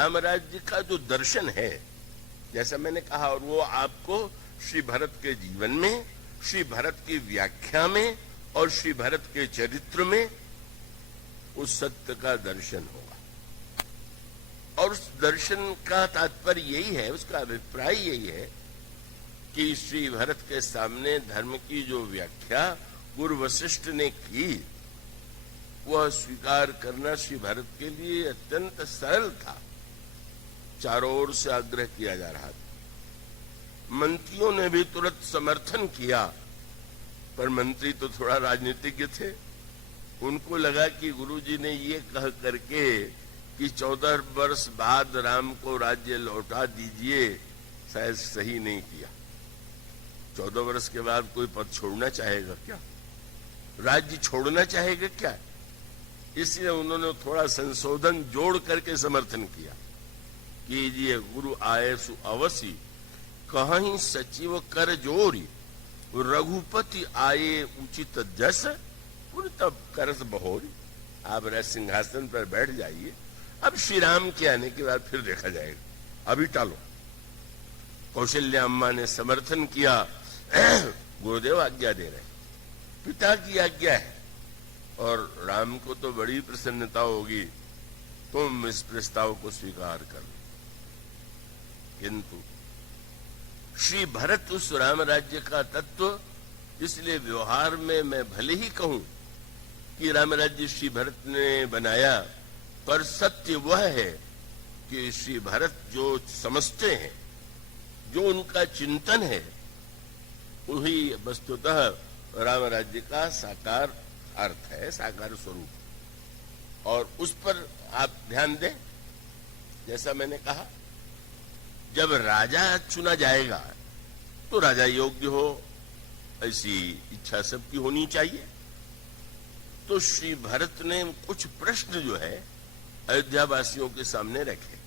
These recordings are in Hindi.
राम राज्य का जो दर्शन है, जैसा मैंने कहा, और वो आपको श्री भरत के जीवन में, श्री भरत की व्याख्या में और श्री भरत के चरित्र में उस सत्य का दर्शन होगा। और उस दर्शन का तात्पर्य यही है, उसका अभिप्राय यही है कि श्री भरत के सामने धर्म की जो व्याख्या गुरु वशिष्ठ ने की, वह स्वीकार करना श्री भरत के लिए अत्यंत सरल था। चारों ओर से आग्रह किया जा रहा था। मंत्रियों ने भी तुरंत समर्थन किया, पर मंत्री तो थोड़ा राजनीतिज्ञ थे। उनको लगा कि गुरुजी ने ये कह करके कि 14 वर्ष बाद राम को राज्य लौटा दीजिए, शायद सही नहीं किया। 14 वर्ष के बाद कोई पद छोड़ना चाहेगा क्या? राज्य छोड़ना चाहेगा क्या? इसलिए उन्होंने थोड़ा संशोधन जोड़ करके समर्थन किया। कीजिए गुरु आए सु अवसी, कहीं सचिव कर जोरी, रघुपति आए उचित जस, पुन तब करस बहोरी। आप सिंहासन पर बैठ जाइए, अब श्री राम के आने के बाद फिर देखा जाएगा, अभी टालो। कौशल्या अम्मा ने समर्थन किया। गुरुदेव आज्ञा दे रहे, पिता की आज्ञा है और राम को तो बड़ी प्रसन्नता होगी, तुम इस प्रस्ताव को स्वीकार कर लो। किंतु श्री भरत उस राम राज्य का तत्व, इसलिए व्यवहार में मैं भले ही कहूं कि राम राज्य श्री भरत ने बनाया, पर सत्य वह है कि श्री भरत जो समझते हैं, जो उनका चिंतन है, वही वस्तुतः राम राज्य का साकार अर्थ है, साकार स्वरूप। और उस पर आप ध्यान दें, जैसा मैंने कहा, जब राजा चुना जाएगा तो राजा योग्य हो, ऐसी इच्छा सबकी होनी चाहिए। तो श्री भरत ने कुछ प्रश्न जो है अयोध्या वासियों के सामने रखे,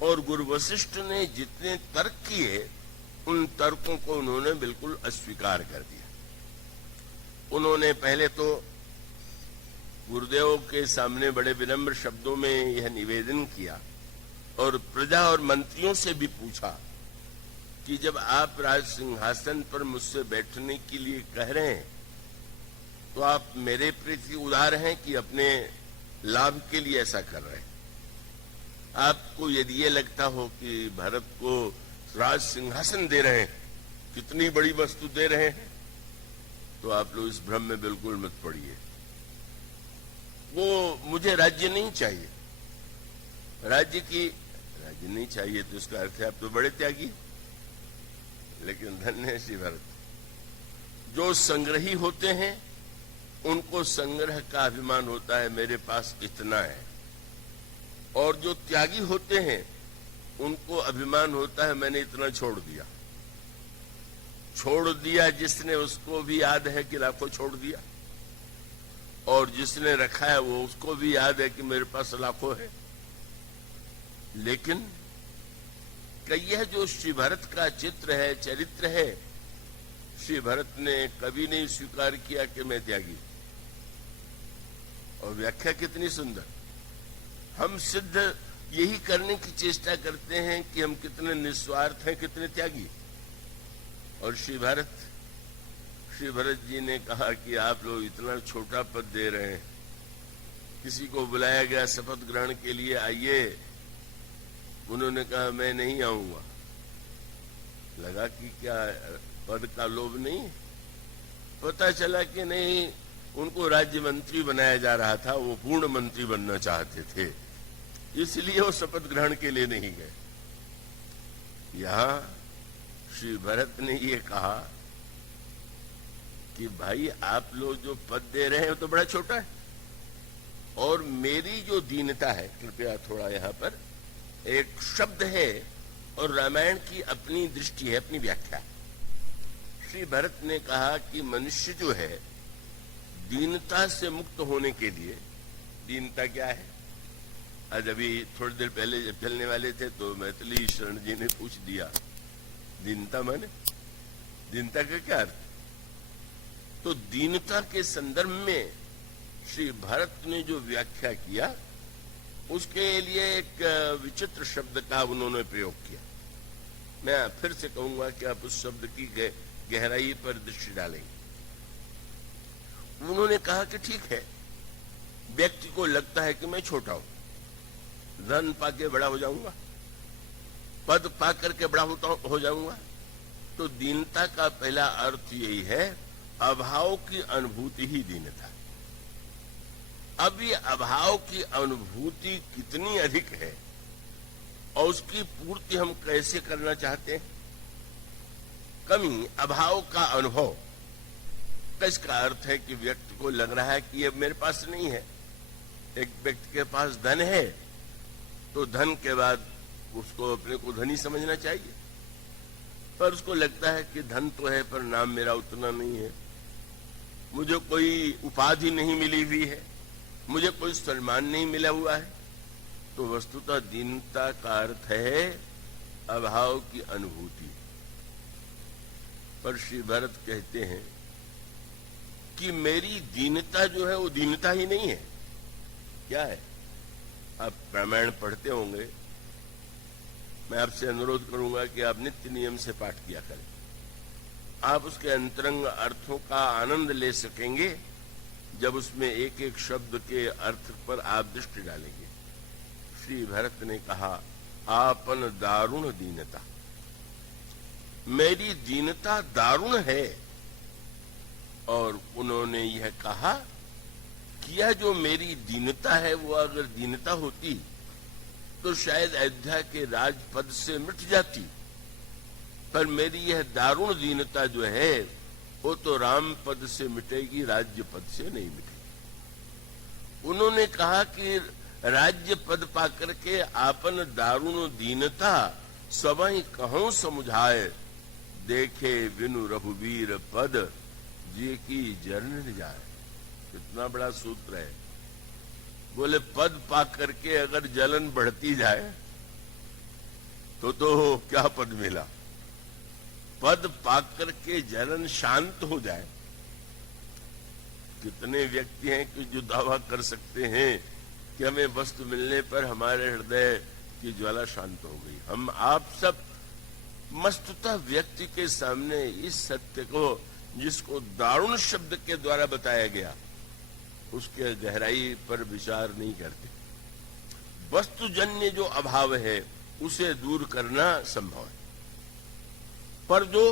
और गुरु वशिष्ठ ने जितने तर्क किए, उन तर्कों को उन्होंने बिल्कुल अस्वीकार कर दिया। उन्होंने पहले तो गुरुदेव के सामने बड़े विनम्र शब्दों में यह निवेदन किया और प्रजा और मंत्रियों से भी पूछा कि जब आप राज सिंहासन पर मुझसे बैठने के लिए कह रहे हैं, तो आप मेरे प्रति उदार हैं कि अपने लाभ के लिए ऐसा कर रहे हैं? आपको यदि ये लगता हो कि भरत को राज सिंहासन दे रहे हैं, कितनी बड़ी वस्तु दे रहे हैं, तो आप लोग इस भ्रम में बिल्कुल मत पड़िए। वो मुझे राज्य नहीं चाहिए, राज्य नहीं चाहिए तो इसका अर्थ है आप तो बड़े त्यागी। लेकिन धन्य है श्री भरत, जो संग्रही होते हैं उनको संग्रह का अभिमान होता है, मेरे पास इतना है। और जो त्यागी होते हैं उनको अभिमान होता है, मैंने इतना छोड़ दिया। छोड़ दिया जिसने, उसको भी याद है कि लाखों छोड़ दिया, और जिसने रखा है वो उसको भी याद है कि मेरे पास लाखों है। लेकिन यह जो श्री भरत का चित्र है, चरित्र है, श्री भरत ने कभी नहीं स्वीकार किया कि मैं त्यागी। और व्याख्या कितनी सुंदर। हम सिद्ध यही करने की चेष्टा करते हैं कि हम कितने निस्वार्थ हैं, कितने त्यागी। और श्री भरत जी ने कहा कि आप लोग इतना छोटा पद दे रहे हैं, किसी को बुलाया गया शपथ ग्रहण के लिए, आइए, उन्होंने कहा मैं नहीं आऊंगा। लगा कि क्या पद का लोभ नहीं, पता चला कि नहीं, उनको राज्य मंत्री बनाया जा रहा था, वो पूर्ण मंत्री बनना चाहते थे, इसलिए वो शपथ ग्रहण के लिए नहीं गए। यहां श्री भरत ने ये कहा कि भाई आप लोग जो पद दे रहे हैं वो तो बड़ा छोटा है, और मेरी जो दीनता है, कृपया थोड़ा यहाँ पर एक शब्द है और रामायण की अपनी दृष्टि है, अपनी व्याख्या। श्री भरत ने कहा कि मनुष्य जो है दीनता से मुक्त होने के लिए, दीनता क्या है? आज अभी थोड़ी देर पहले जब चलने वाले थे तो मैथिली शरण जी ने पूछ दिया, दीनता माने, दीनता का क्या अर्थ? तो दीनता के संदर्भ में श्री भरत ने जो व्याख्या किया उसके लिए एक विचित्र शब्द का उन्होंने प्रयोग किया। मैं फिर से कहूंगा कि आप उस शब्द की गहराई पर दृष्टि डालेंगे। उन्होंने कहा कि ठीक है, व्यक्ति को लगता है कि मैं छोटा हूं, धन पाके बड़ा हो जाऊंगा, पद पाकर के बड़ा हो जाऊंगा। तो दीनता का पहला अर्थ यही है, अभाव की अनुभूति ही दीनता। अब ये अभाव की अनुभूति कितनी अधिक है और उसकी पूर्ति हम कैसे करना चाहते हैं। कमी, अभाव का अनुभव, इसका अर्थ है कि व्यक्ति को लग रहा है कि ये मेरे पास नहीं है। एक व्यक्ति के पास धन है तो धन के बाद उसको अपने को धनी समझना चाहिए, पर उसको लगता है कि धन तो है पर नाम मेरा उतना नहीं है, मुझे कोई उपाधि नहीं मिली हुई है, मुझे कोई सम्मान नहीं मिला हुआ है। तो वस्तुतः दीनता का अर्थ है अभाव की अनुभूति। पर श्री भरत कहते हैं कि मेरी दीनता जो है वो दीनता ही नहीं है। क्या है? आप रामायण पढ़ते होंगे, मैं आपसे अनुरोध करूंगा कि आप नित्य नियम से पाठ किया करें। आप उसके अंतरंग अर्थों का आनंद ले सकेंगे जब उसमें एक एक शब्द के अर्थ पर आप दृष्टि डालेंगे। श्री भरत ने कहा, आपन दारुण दीनता, मेरी दीनता दारुण है। और उन्होंने यह कहा कि यह जो मेरी दीनता है वो अगर दीनता होती तो शायद अयोध्या के राजपद से मिट जाती, पर मेरी यह दारुण दीनता जो है वो तो राम पद से मिटेगी, राज्य पद से नहीं मिटेगी। उन्होंने कहा कि राज्य पद पाकर के आपन दारुण दीनता सबई कहूं समुझाए, देखे बिनु रघुवीर पद जी की जरन जाए। कितना बड़ा सूत्र है। बोले पद पाकर के अगर जलन बढ़ती जाए तो क्या पद मिला, पद पाकर के जलन शांत हो जाए। कितने व्यक्ति हैं कि जो दावा कर सकते हैं कि हमें वस्तु मिलने पर हमारे हृदय की ज्वाला शांत हो गई। हम आप सब मस्तुता व्यक्ति के सामने इस सत्य को, जिसको दारुण शब्द के द्वारा बताया गया, उसके गहराई पर विचार नहीं करते। वस्तुजन्य जो अभाव है उसे दूर करना संभव है, पर जो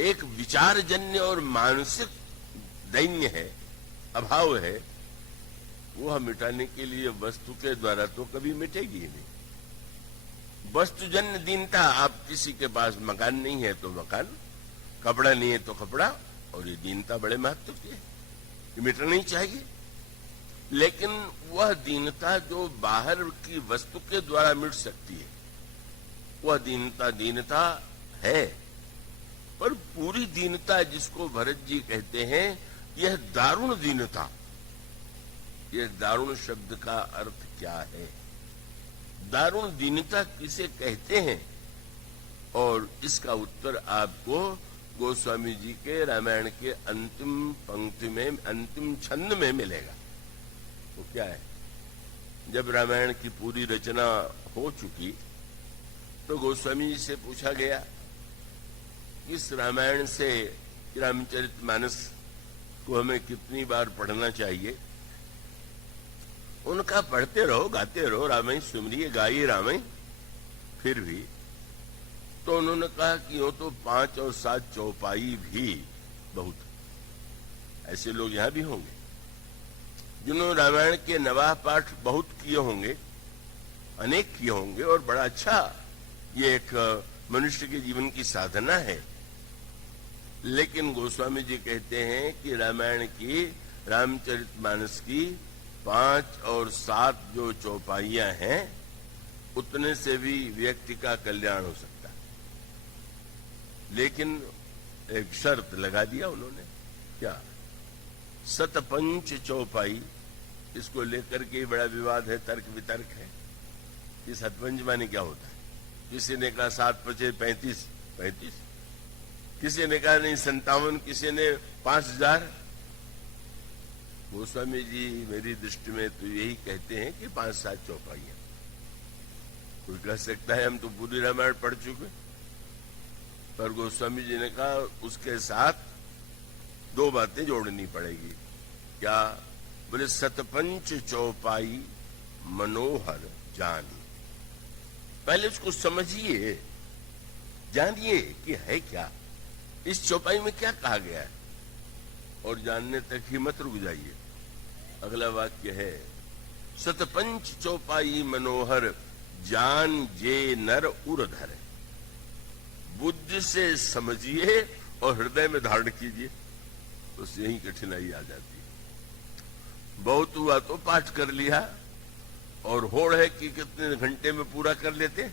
एक विचारजन्य और मानसिक दैन्य है, अभाव है, वो हम मिटाने के लिए वस्तु के द्वारा तो कभी मिटेगी ही नहीं। वस्तुजन्य दीनता, आप किसी के पास मकान नहीं है तो मकान, कपड़ा नहीं है तो कपड़ा, और ये दीनता बड़े महत्व की है, ये मिटना नहीं चाहिए। लेकिन वह दीनता जो बाहर की वस्तु के द्वारा मिट सकती है, वह दीनता है। पर पूरी दीनता जिसको भरत जी कहते हैं, यह दारुण दीनता, यह दारुण शब्द का अर्थ क्या है, दारुण दीनता किसे कहते हैं? और इसका उत्तर आपको गोस्वामी जी के रामायण के अंतिम पंक्ति में, अंतिम छंद में मिलेगा। वो क्या है? जब रामायण की पूरी रचना हो चुकी तो गोस्वामी जी से पूछा गया, इस रामायण से रामचरितमानस को हमें कितनी बार पढ़ना चाहिए? उनका पढ़ते रहो, गाते रहो, रामायण सुमरिए गाइए रामायण। फिर भी तो उन्होंने कहा कि वो तो 5 और 7 चौपाई भी बहुत। ऐसे लोग यहां भी होंगे जिन्होंने रामायण के नवाह पाठ बहुत किए होंगे, अनेक किए होंगे, और बड़ा अच्छा ये एक मनुष्य के जीवन की साधना है। लेकिन गोस्वामी जी कहते हैं कि रामायण की, रामचरितमानस की 5 और 7 जो चौपाइयां हैं, उतने से भी व्यक्ति का कल्याण हो सकता है। लेकिन एक शर्त लगा दिया उन्होंने, क्या? सतपंच चौपाई। इसको लेकर के बड़ा विवाद है, तर्क वितर्क है कि सतपंच माने क्या होता है। किसी ने कहा 7 × 5 = 35, किसी ने कहा नहीं 57, किसी ने 5000। गोस्वामी जी मेरी दृष्टि में तो यही कहते हैं कि 5-7 चौपाइयां। कोई कह सकता है हम तो पूरी रामायण पढ़ चुके, पर गोस्वामी जी ने कहा उसके साथ 2 बातें जोड़नी पड़ेगी। क्या? बोले सतपंच चौपाई मनोहर जानी। पहले उसको समझिए, जानिए कि है क्या, इस चौपाई में क्या कहा गया है, और जानने तक ही मत रुक जाइए। अगला वाक्य है सतपंच चौपाई मनोहर जान जे नर उरधर। बुद्धि से समझिए और हृदय में धारण कीजिए, बस यही कठिनाई आ जाती है। बहुत हुआ तो पाठ कर लिया, और होड़ है कि कितने घंटे में पूरा कर लेते।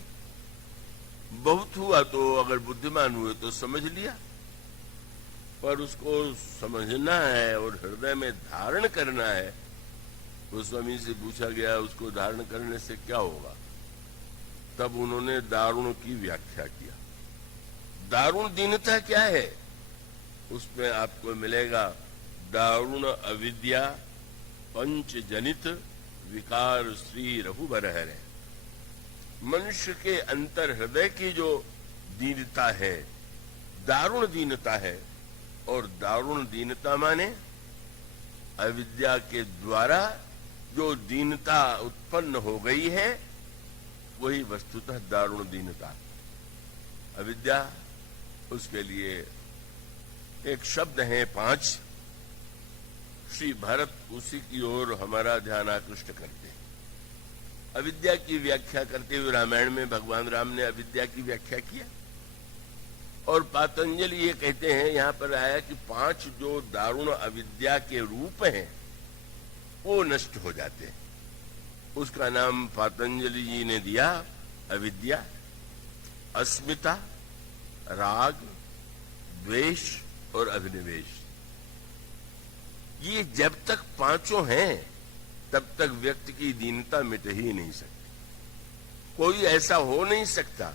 बहुत हुआ तो अगर बुद्धिमान हुए तो समझ लिया, पर उसको समझना है और हृदय में धारण करना है। गोस्वामी से पूछा गया उसको धारण करने से क्या होगा, तब उन्होंने दारुण की व्याख्या किया। दारुण दीनता क्या है? उसमें आपको मिलेगा दारुण अविद्या पंच जनित विकार श्री रघुबर है। मनुष्य के अंतर हृदय की जो दीनता है, दारुण दीनता है, और दारुण दीनता माने अविद्या के द्वारा जो दीनता उत्पन्न हो गई है, वही वस्तुतः दारुण दीनता। अविद्या, उसके लिए एक शब्द है 5। श्री भरत उसी की ओर हमारा ध्यान आकृष्ट करते हैं। अविद्या की व्याख्या करते हुए रामायण में भगवान राम ने अविद्या की व्याख्या किया, और पातंजलि ये कहते हैं, यहां पर आया कि 5 जो दारुण अविद्या के रूप हैं वो नष्ट हो जाते हैं। उसका नाम पातंजलि जी ने दिया अविद्या, अस्मिता, राग, द्वेष और अभिनिवेश। ये जब तक 5 हैं तब तक व्यक्ति की दीनता मिट ही नहीं सकती। कोई ऐसा हो नहीं सकता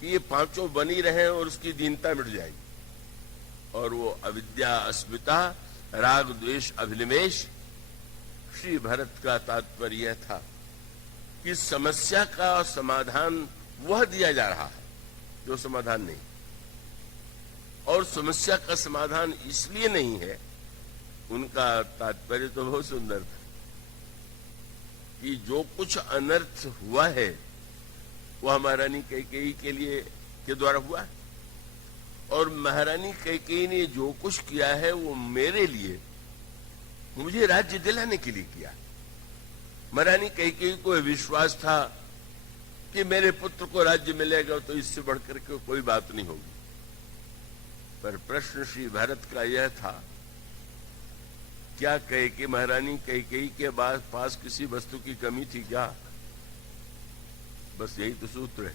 कि ये 5 बनी रहे और उसकी दीनता मिट जाएगी। और वो अविद्या, अस्मिता, राग, द्वेष, अभिनिवेश। श्री भरत का तात्पर्य था कि समस्या का समाधान वह दिया जा रहा है जो समाधान नहीं, और समस्या का समाधान इसलिए नहीं है। उनका तात्पर्य तो बहुत सुंदर था कि जो कुछ अनर्थ हुआ है वह महारानी कैकेयी के लिए के द्वारा हुआ है, और महारानी कैकेयी ने जो कुछ किया है वो मेरे लिए, मुझे राज्य दिलाने के लिए किया। महारानी कैकेयी को विश्वास था कि मेरे पुत्र को राज्य मिलेगा तो इससे बढ़कर के कोई बात नहीं होगी। पर प्रश्न श्री भरत का यह था, क्या कैकेयी, महारानी कैकेयी के पास किसी वस्तु की कमी थी क्या? बस यही तो सूत्र है।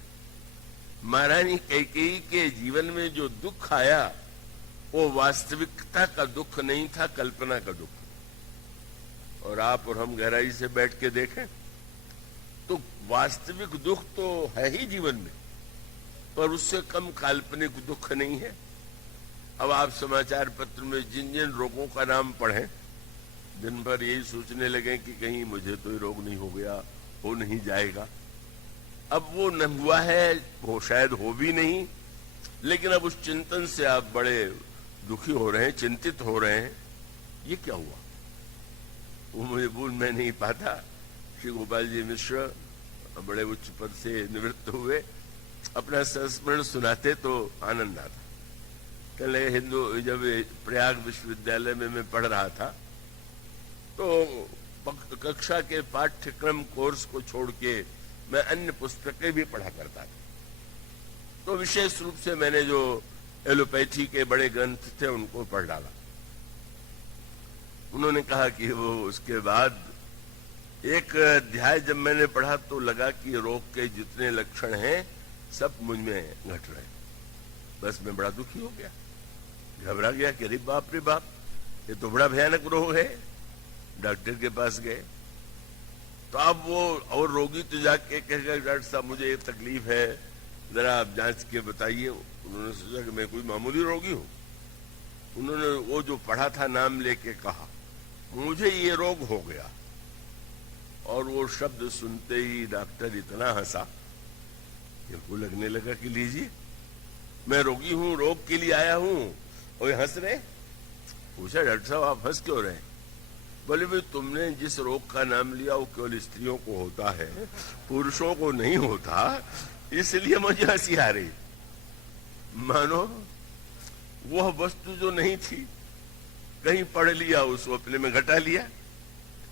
महारानी कैकेयी के जीवन में जो दुख आया वो वास्तविकता का दुख नहीं था, कल्पना का दुख। और आप और हम गहराई से बैठ के देखें तो वास्तविक दुख तो है ही जीवन में, पर उससे कम काल्पनिक दुख नहीं है। अब आप समाचार पत्र में जिन जिन रोगों का नाम पढ़ें, दिन भर यही सोचने लगे कि कहीं मुझे तो ये रोग नहीं हो गया, हो नहीं जाएगा। अब वो न हुआ है, वो शायद हो भी नहीं, लेकिन अब उस चिंतन से आप बड़े दुखी हो रहे हैं, चिंतित हो रहे हैं। ये क्या हुआ? वो मुझे भूल में नहीं पाता। श्री गोपाल जी मिश्र बड़े उच्च पद से निवृत्त हुए, अपना संस्मरण सुनाते तो आनंद आता। कल हिंदू, जब प्रयाग विश्वविद्यालय में मैं पढ़ रहा था तो कक्षा के पाठ्यक्रम कोर्स को छोड़ के मैं अन्य पुस्तकें भी पढ़ा करता था। तो विशेष रूप से मैंने जो एलोपैथी के बड़े ग्रंथ थे उनको पढ़ डाला। उन्होंने कहा कि वो उसके बाद एक अध्याय जब मैंने पढ़ा तो लगा कि रोग के जितने लक्षण हैं सब मुझ में घट रहे। बस मैं बड़ा दुखी हो गया, घबरा गया कि अरे बाप रे बाप, ये तो बड़ा भयानक रोग है। डॉक्टर के पास गए तो अब वो और रोगी तो जाके कहेगा डॉक्टर साहब मुझे ये तकलीफ है, जरा आप जांच के बताइए। उन्होंने सोचा कि मैं कोई मामूली रोगी हूं। उन्होंने वो जो पढ़ा था नाम लेके कहा, मुझे ये रोग हो गया। और वो शब्द सुनते ही डॉक्टर इतना हंसा कि उनको लगने लगा कि लीजिए, मैं रोगी हूं, रोग के लिए आया हूं और हंस रहे। पूछा, डॉक्टर साहब आप हंस क्यों रहे? बोले, भाई तुमने जिस रोग का नाम लिया वो केवल स्त्रियों को होता है, पुरुषों को नहीं होता, इसलिए मुझे हंसी आ रही। मानो वह वस्तु जो नहीं थी कहीं पढ़ लिया, उसको अपने में घटा लिया।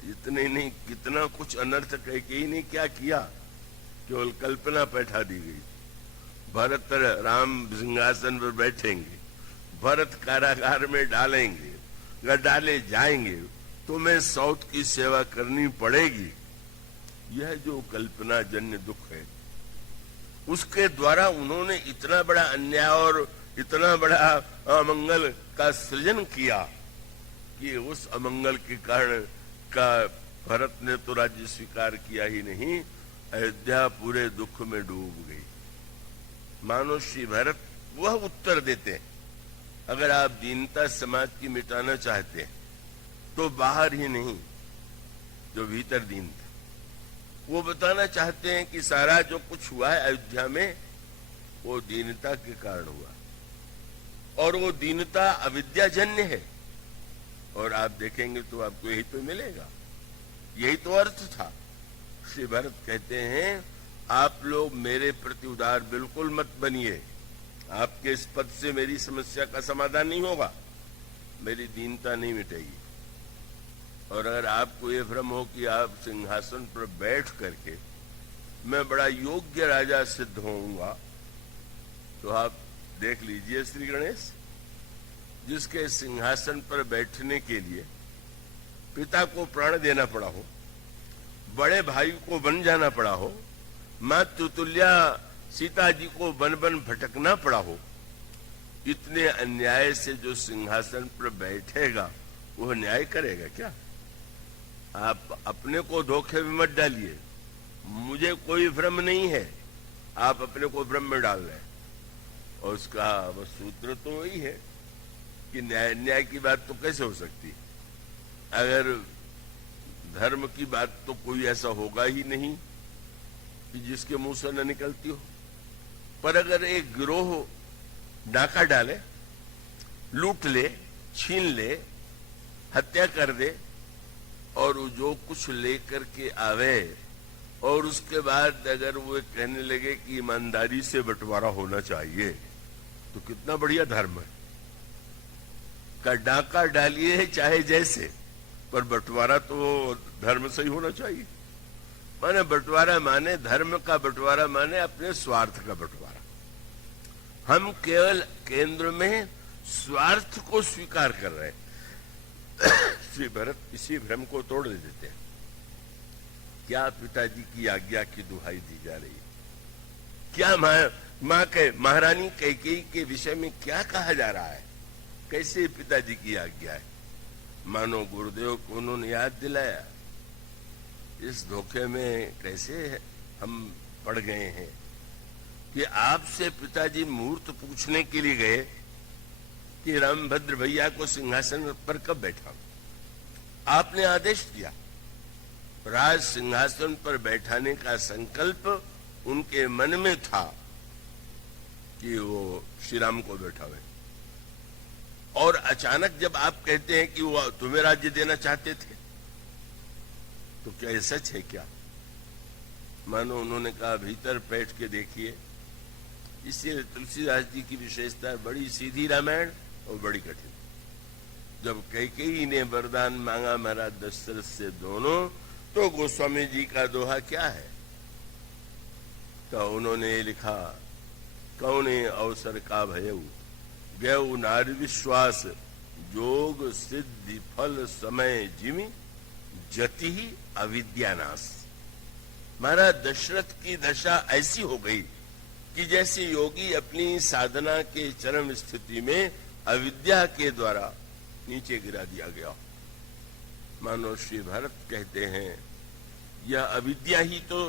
इतने नहीं, कितना कुछ अनर्थ कह के ही नहीं क्या किया, केवल कल्पना बैठा दी गई। भरत राम सिंहासन पर बैठेंगे, भरत कारागार में डालेंगे, अगर डाले जाएंगे तो मैं सौत की सेवा करनी पड़ेगी। यह जो कल्पना जन्य दुख है, उसके द्वारा उन्होंने इतना बड़ा अन्याय और इतना बड़ा अमंगल का सृजन किया कि उस अमंगल के कारण का भरत ने तो राज्य स्वीकार किया ही नहीं, अयोध्या पूरे दुख में डूब गई। मानो श्री भरत वह उत्तर देते हैं, अगर आप दीनता समाज की मिटाना चाहते हैं तो बाहर ही नहीं, जो भीतर दीन था, वो बताना चाहते हैं कि सारा जो कुछ हुआ है अयोध्या में वो दीनता के कारण हुआ, और वो दीनता अविद्याजन्य है। और आप देखेंगे तो आपको यही तो मिलेगा, यही तो अर्थ था। श्री भरत कहते हैं, आप लोग मेरे प्रति उदार बिल्कुल मत बनिए, आपके इस पद से मेरी समस्या का समाधान नहीं होगा, मेरी दीनता नहीं मिटेगी। और अगर आपको ये भ्रम हो कि आप सिंहासन पर बैठ करके मैं बड़ा योग्य राजा सिद्ध होऊंगा, तो आप देख लीजिए श्री गणेश, जिसके सिंहासन पर बैठने के लिए पिता को प्राण देना पड़ा हो, बड़े भाई को बन जाना पड़ा हो, मातृतुल्या सीता जी को बन बन भटकना पड़ा हो, इतने अन्याय से जो सिंहासन पर बैठेगा वह न्याय करेगा क्या? आप अपने को धोखे में मत डालिए, मुझे कोई भ्रम नहीं है, आप अपने को भ्रम में डाल रहे हैं। और उसका वह सूत्र तो वही है कि न्याय की बात तो कैसे हो सकती, अगर धर्म की बात तो कोई ऐसा होगा ही नहीं कि जिसके मुंह से न निकलती हो। पर अगर एक गिरोह डाका डाले, लूट ले, छीन ले, हत्या कर दे और जो कुछ लेकर के आवे और उसके बाद अगर वो कहने लगे कि ईमानदारी से बंटवारा होना चाहिए, तो कितना बढ़िया धर्म है। का डाका डालिए चाहे जैसे, पर बंटवारा तो धर्म से ही होना चाहिए। माने बंटवारा माने धर्म का बंटवारा, माने अपने स्वार्थ का बंटवारा। हम केवल केंद्र में स्वार्थ को स्वीकार कर रहे हैं। श्री भरत इसी भ्रम को तोड़ देते हैं। क्या पिताजी की आज्ञा की दुहाई दी जा रही है? क्या मां के महारानी कैकेयी के विषय में क्या कहा जा रहा है? कैसे पिताजी की आज्ञा है? मानो गुरुदेव को उन्होंने याद दिलाया। इस धोखे में कैसे हम पड़ गए हैं कि आपसे पिताजी मुहूर्त पूछने के लिए गए कि रामभद्र भैया को सिंहासन पर कब बैठा। आपने आदेश दिया, राज सिंहासन पर बैठाने का संकल्प उनके मन में था कि वो श्री राम को बैठावे, और अचानक जब आप कहते हैं कि वो तुम्हें राज्य देना चाहते थे, तो क्या ये सच है क्या? मानो उन्होंने कहा भीतर बैठ के देखिए। इसलिए तुलसीदास जी की विशेषता है, बड़ी सीधी रामायण और बड़ी कठिन। जब कैकेयी ने वरदान मांगा महाराज दशरथ से दोनों, तो गोस्वामी जी का दोहा क्या है? तो उन्होंने लिखा, कौने अवसर का भयऊ गयऊ नारी विश्वास, जोग सिद्धि फल समय जिमि जति ही अविद्यानाश। महाराज दशरथ की दशा ऐसी हो गई कि जैसे योगी अपनी साधना के चरम स्थिति में अविद्या के द्वारा नीचे गिरा दिया गया। मानो श्री भरत कहते हैं, यह अविद्या ही तो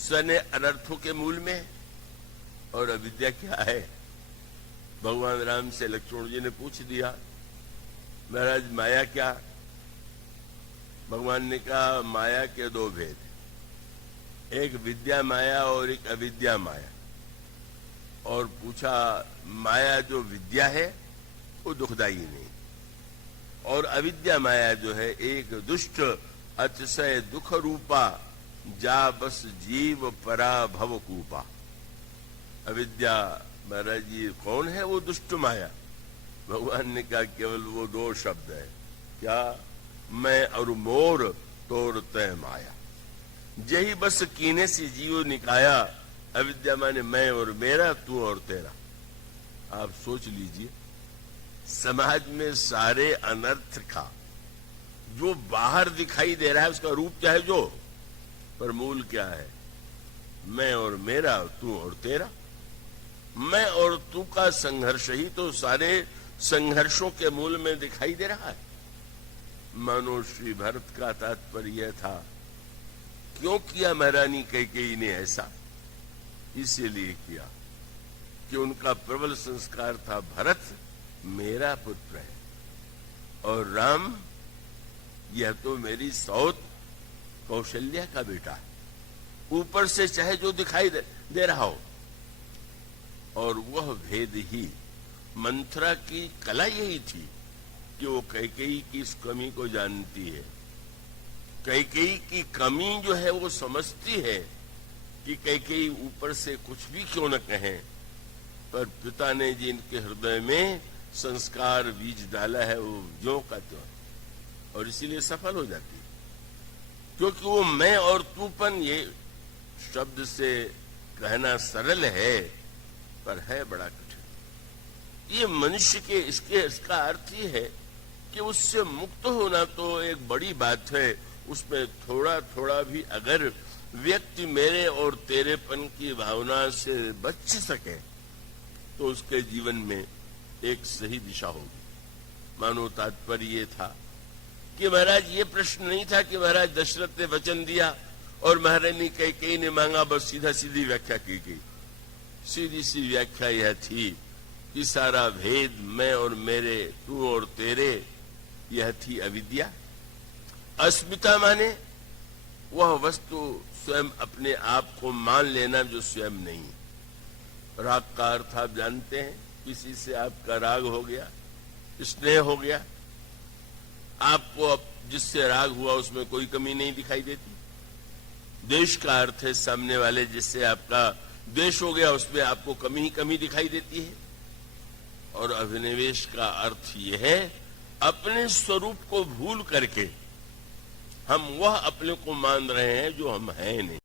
सने अनर्थों के मूल में। और अविद्या क्या है? भगवान राम से लक्ष्मण जी ने पूछ दिया, महाराज माया क्या? भगवान ने कहा माया के दो भेद, एक विद्या माया और एक अविद्या माया। और पूछा माया जो विद्या है वो दुखदाई नहीं, और अविद्या माया जो है एक दुष्ट अतिशय दुख रूपा, जा बस जीव परा भव कूपा। अविद्या महाराज जी कौन है वो दुष्ट माया? भगवान ने कहा केवल वो दो शब्द है, क्या? मैं और मोर तोर तय माया। यही बस कीने से जीव निकाया। अविद्या माने मैं और मेरा, तू और तेरा। आप सोच लीजिए, समाज में सारे अनर्थ का जो बाहर दिखाई दे रहा है उसका रूप चाहे जो, पर मूल क्या है? मैं और मेरा, तू और तेरा। मैं और तू का संघर्ष ही तो सारे संघर्षों के मूल में दिखाई दे रहा है। मानो श्री भरत का तात्पर्य था, क्यों किया महारानी कैकेयी ने ऐसा? इसीलिए किया कि उनका प्रबल संस्कार था, भरत मेरा पुत्र है और राम यह तो मेरी सौत कौशल्या का बेटा है। ऊपर से चाहे जो दिखाई दे रहा हो, और वह भेद ही मंथरा की कला यही थी कि वो कैकेयी की इस कमी को जानती है। कैकेयी की कमी जो है वो समझती है कि कैकेयी ऊपर से कुछ भी क्यों न कहें, पर पिता ने जिनके हृदय में संस्कार बीज डाला है वो ज्यों का त्यों, और इसीलिए सफल हो जाती है। क्योंकि वो मैं और तूपन ये शब्द से कहना सरल है, पर है बड़ा कठिन। ये मनुष्य के इसका अर्थ ही है कि उससे मुक्त होना तो एक बड़ी बात है। उसमें थोड़ा थोड़ा भी अगर व्यक्ति मेरे और तेरेपन की भावना से बच सके तो उसके जीवन में एक सही दिशा होगी। मानो तात्पर्य ये था कि महाराज ये प्रश्न नहीं था कि महाराज दशरथ ने वचन दिया और महारानी कैकेयी ने मांगा, बस सीधा सीधी व्याख्या की गई। सीधी सी व्याख्या यह थी कि सारा भेद मैं और मेरे, तू और तेरे, यह थी अविद्या। अस्मिता माने वह वस्तु स्वयं अपने आप को मान लेना जो स्वयं नहीं। राग का अर्थ आप जानते हैं, किसी से आपका राग हो गया, स्नेह हो गया, आपको जिससे राग हुआ उसमें कोई कमी नहीं दिखाई देती। द्वेष का अर्थ है सामने वाले जिससे आपका द्वेष हो गया उसमें आपको कमी ही कमी दिखाई देती है। और अभिनिवेश का अर्थ यह है अपने स्वरूप को भूल करके हम वह अपने को मान रहे हैं जो हम हैं नहीं।